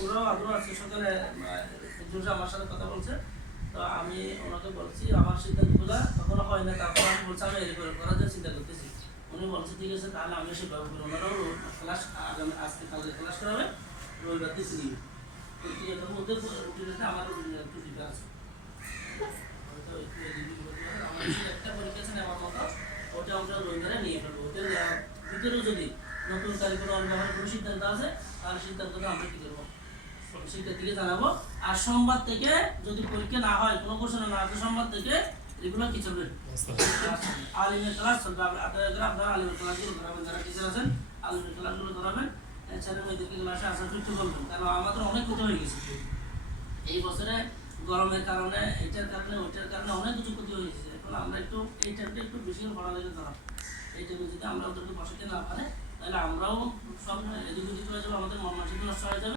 ওনারাও আগ্রহ আছে সকালে জোসা আমার সাথে কথা বলছে। তো আমি ওনাকে বলছি আমার সিদ্ধান্তগুলো কখনো হয় না, তারপর আমি বলছি আমি এর করে করার জন্য চিন্তা করতেছি। উনি বলছে ঠিক আছে তাহলে আমি সেভাবে করি। ওনারাও ক্লাস আগামী আজকে কালকে ক্লাস করাবে, রবিবার থেকে নিয়ে এটার মধ্যে রুটিনে আমার একটু ডিফার আছে। হয়তো আমার একটা পরীক্ষা আছে আমার মতো, ওটা আমরা রবিবারে নিয়ে ফেলবো। ওদের ভিতরেও যদি নতুন কারিকুলাম ব্যবহার কোনো সিদ্ধান্ত আছে তাহলে সিদ্ধান্তটা আমরা কী করবো শিক্ষার্থীকে জানাবো। আর সোমবার থেকে যদি পরীক্ষা না হয়, কোনো কোশ্চেন না আসে, সোমবার থেকে এগুলো কি চলবে, আলিমের ক্লাস চলবে। আপনারা আলিমের ক্লাসগুলো ধরাবেন, যারা টিচার আছেন আলিমের ক্লাসগুলো ধরাবেন, ছেলে মেয়েদেরকে ক্লাসে আসার একটু বলবেন। কারণ আমাদের অনেক ক্ষতি হয়ে গেছে এই বছরে, গরমের কারণে, এটার কারণে, ওইটার কারণে অনেক কিছু ক্ষতি হয়ে গেছে। এখন আমরা একটু এই টাইমটা একটু বেশি পড়ালেখা করা, এই টাইমে যদি আমরা ওদেরকে বসাতে না পারে তাহলে আমরাও সব এদিক ওদিক হয়ে যাবো, আমাদের মন মানসিকতা নষ্ট হয়ে যাবে।